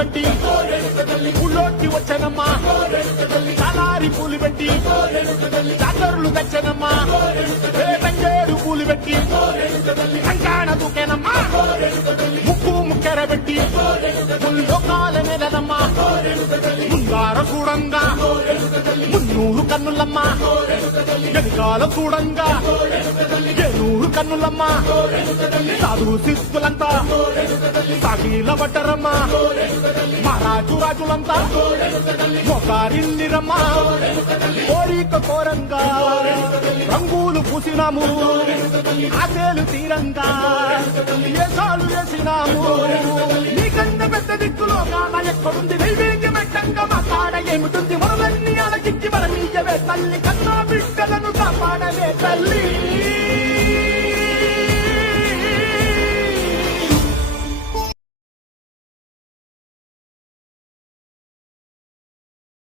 కట్టి ఊళ్ళోకి వచ్చనమ్మా చాలారి పూలు పెట్టి జాతరులు తెచ్చనమ్మా తంగేడు పూలు పెట్టి కంకాణ దూకేనమ్మా ముక్కు ముక్కెర పెట్టి ముల్లోకాల నెలనమ్మా ముందార చూడంగా మున్నూరు కన్నులమ్మా వెనకాల చూడంగా ఏనూరు కన్నులమ్మా సాధు శిస్తులంతా సాగిల పట్టరమ్మా మహారాజు రాజులంతా మొగారిల్లిరమ్మా కోరిక కోరంగా రంగులు పూసినాము ఆశలు తీరంగా ఏసాలు వేసినాము